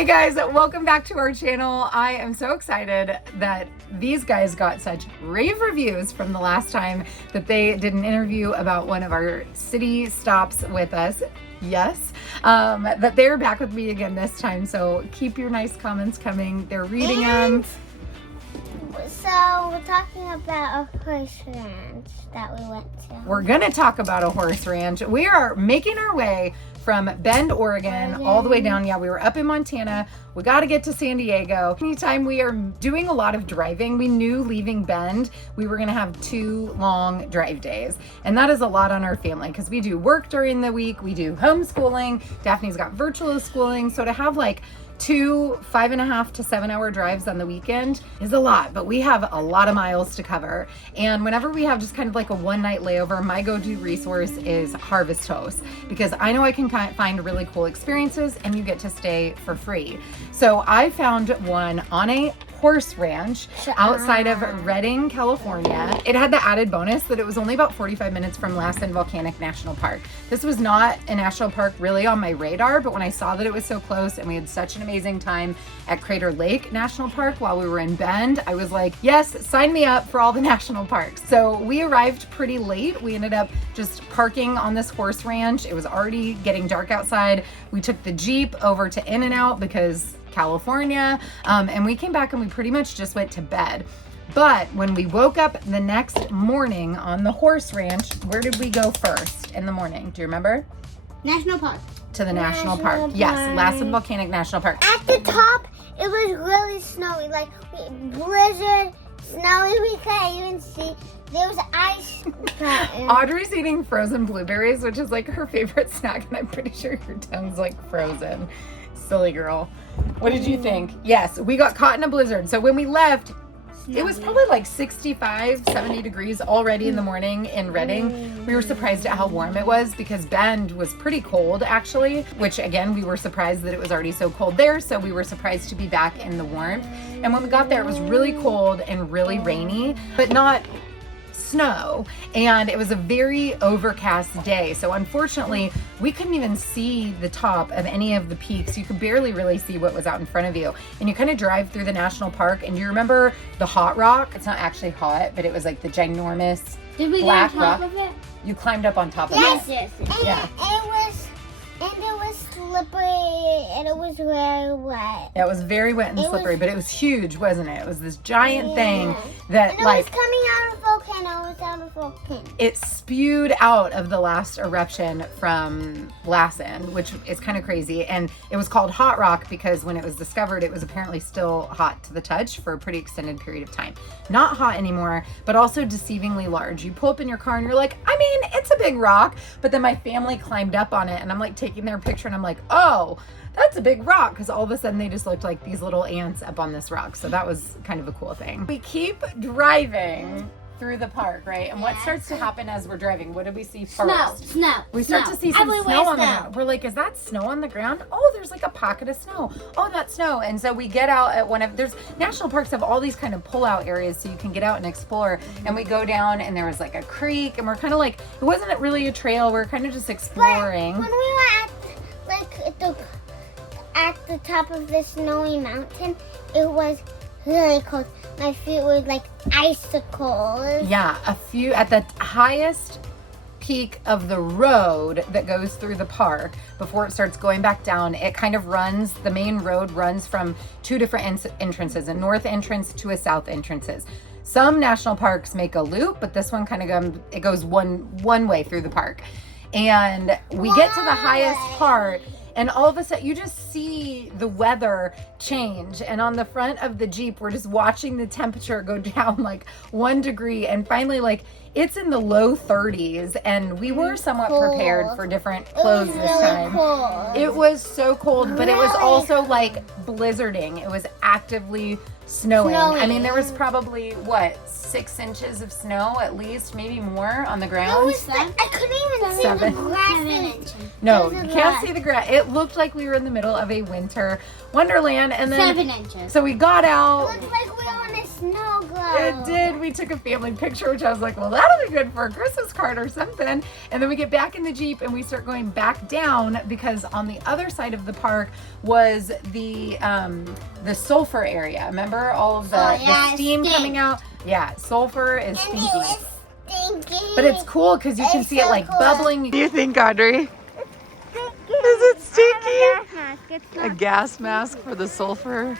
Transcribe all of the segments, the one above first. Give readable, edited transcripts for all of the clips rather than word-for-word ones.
Hey guys, welcome back to our channel. I am so excited that these guys got such rave reviews from the last time that they did an interview about one of our city stops with us. Yes, that they're back with me again this time. So keep your nice comments coming. They're reading them. So we're talking about a horse ranch that we went to. We're gonna talk about a horse ranch. We are making our way from Bend, Oregon, all the way down. Yeah, we were up in Montana. We got to get to San Diego. Anytime we are doing a lot of driving, we knew leaving Bend, we were going to have 2 long drive days. And that is a lot on our family because we do work during the week. We do homeschooling. Daphne's got virtual schooling. So to have like 2 5.5 to 7 hour drives on the weekend is a lot, but we have a lot of miles to cover. And whenever we have just kind of like a one night layover, my go-to resource is Harvest Host, because I know I can find really cool experiences and you get to stay for free. So I found one on a horse ranch outside of Redding, California. It had the added bonus that it was only about 45 minutes from Lassen Volcanic National Park. This was not a national park really on my radar, but when I saw that it was so close and we had such an amazing time at Crater Lake National Park while we were in Bend, I was like, yes, sign me up for all the national parks. So we arrived pretty late. We ended up just parking on this horse ranch. It was already getting dark outside. We took the Jeep over to In-N-Out because California, and we came back and we pretty much just went to bed. But when we woke up the next morning on the horse ranch, where did we go first in the morning? Do you remember? National Park. To the National Park. Yes, Lassen Volcanic National Park. At the top, it was really snowy, like blizzard, snowy. We couldn't even see. There was ice. Audrey's eating frozen blueberries, which is like her favorite snack, and I'm pretty sure your tongue's like frozen. Silly girl. What did you think? Yes, we got caught in a blizzard. So when we left, it was probably like 65, 70 degrees already in the morning in Redding. We were surprised at how warm it was because Bend was pretty cold actually, which again, we were surprised that it was already so cold there. So we were surprised to be back in the warmth. And when we got there, it was really cold and really rainy, but not snow, and it was a very overcast day. So unfortunately, we couldn't even see the top of any of the peaks. You could barely really see what was out in front of you. And you kind of drive through the national park, and you remember the hot rock? It's not actually hot, but it was like the ginormous black rock. Of it? You climbed up on top of yes, it? Yes, Yeah. And it was slippery, and it was very wet. Yeah, it was very wet and slippery, but it was huge, wasn't it? It was this giant thing that and it like was coming out of a volcano. It was out of a volcano. It spewed out of the last eruption from Lassen, which is kind of crazy. And it was called Hot Rock because when it was discovered, it was apparently still hot to the touch for a pretty extended period of time. Not hot anymore, but also deceivingly large. You pull up in your car and you're like, I mean, it's a big rock. But then my family climbed up on it and I'm like taking their picture and I'm like, oh, that's a big rock, because all of a sudden they just looked like these little ants up on this rock. So that was kind of a cool thing. We keep driving through the park, right? And what starts to happen as we're driving? What did we see first? Snow. We start to see some snow on the ground. We're like, is that snow on the ground? Oh, there's like a pocket of snow. Oh, that's snow. And so we get out at there's national parks have all these kind of pull out areas so you can get out and explore. And we go down and there was like a creek and we're kind of like, it wasn't really a trail. We're kind of just exploring. But when we were at the top of the snowy mountain, it was really cold. My feet were like icicles. Yeah, at the highest peak of the road that goes through the park before it starts going back down. It kind of runs, the main road runs from 2 different entrances, a north entrance to a south entrances. Some national parks make a loop, but this one kind of goes one way through the park. And we get to the highest part, and all of a sudden you just see the weather change. And on the front of the Jeep, we're just watching the temperature go down like 1 degree. And finally, like, it's in the low 30s. And we were somewhat prepared for different clothes this time. Cold. It was so cold, but it was also like blizzarding. It was actively snowing. I mean, there was probably, 6 inches of snow at least, maybe more on the ground? I couldn't even see the grass. No, you can't see the grass. It looked like we were in the middle of a winter wonderland. And then 7 inches. So we got out. It looked like we were on a snow globe. It did. We took a family picture, which I was like, well, that'll be good for a Christmas card or something. And then we get back in the Jeep and we start going back down because on the other side of the park was the sulfur area. Remember all of the steam coming out? Yeah, sulfur is stinky. Stinky. But it's cool because you can see it like bubbling. What do you think, Audrey? Is it stinky? A gas mask for the sulfur.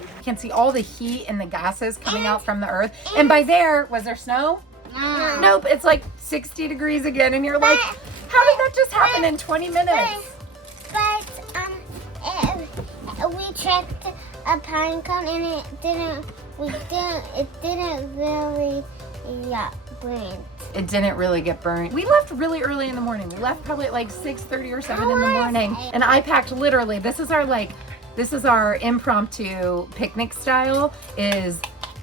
You can see all the heat and the gases coming out from the earth. And by there, was there snow? No. Nope, it's like 60 degrees again. And you're like, how did that just happen in 20 minutes? But we checked a pine cone and it didn't really burn. It didn't really get burned. We left really early in the morning. We left probably at like 6:30 or 7 in the morning. And I packed literally, this is our impromptu picnic style, is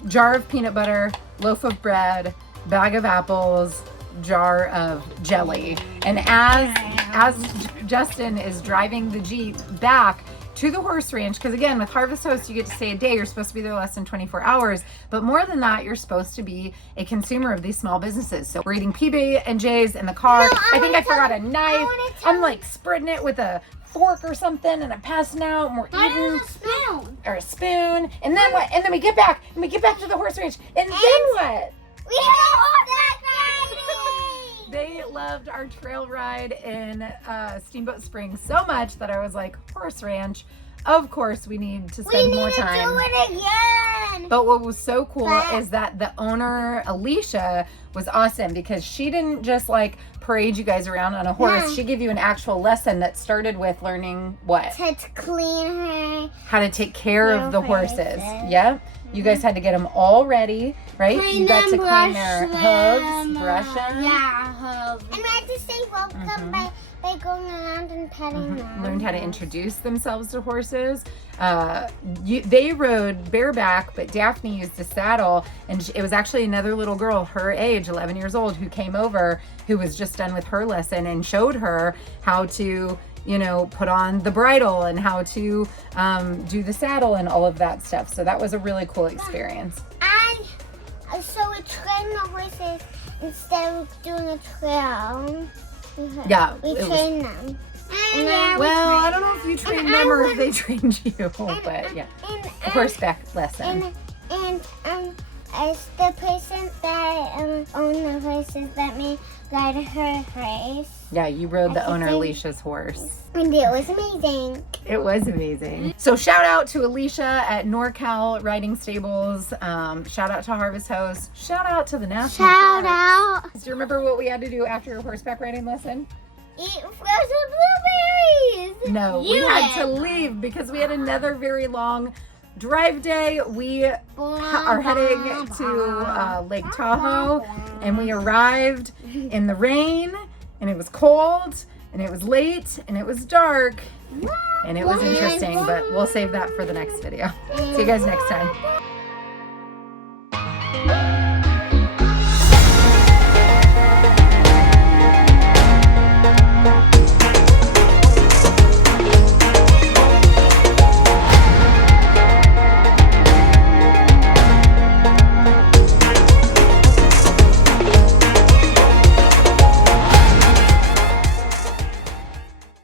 jar of peanut butter, loaf of bread, bag of apples, jar of jelly. And as Justin is driving the Jeep back to the horse ranch, because again, with Harvest Host, you get to stay a day. You're supposed to be there less than 24 hours. But more than that, you're supposed to be a consumer of these small businesses. So we're eating PB&J's in the car. No, I think I forgot a knife. I'm like spreading it with a fork or something, and I'm passing out, and we're eating. Or a spoon. And then what? And then we get back, and we get back to the horse ranch. And then what? We go horseback riding! They loved our trail ride in Steamboat Springs so much that I was like, horse ranch, of course we need to spend more time. We need to do it again! But what was so cool is that the owner, Alicia, was awesome because she didn't just like parade you guys around on a horse. No. She gave you an actual lesson that started with learning what? To clean her. How to take care of the horses. horses. Yep. You guys had to get them all ready, right? You got to clean their hooves, brush them. Yeah, hooves. And we had to say welcome by going around and petting them. Learned how to introduce themselves to horses. They rode bareback, but Daphne used a saddle, and it was actually another little girl her age, 11 years old, who came over, who was just done with her lesson and showed her how to, you know, put on the bridle and how to do the saddle and all of that stuff. So that was a really cool experience. So we train the horses instead of doing a trail. Yeah, We train them. Well, I don't know if you trained them or if they trained you, but yeah, a horseback lesson. And as the person that owned the horses let me ride her horse. Yeah, you rode the owner Alicia's horse. And it was amazing. It was amazing. So shout out to Alicia at NorCal Riding Stables. Shout out to Harvest Host. Shout out to the National Shout Parks. out. Do you remember what we had to do after a horseback riding lesson? Eat frozen blueberries. No, we had to leave because we had another very long drive day. We are heading to Lake Tahoe, and we arrived in the rain, and it was cold, and it was late, and it was dark, and it was interesting, but we'll save that for the next video. See you guys next time.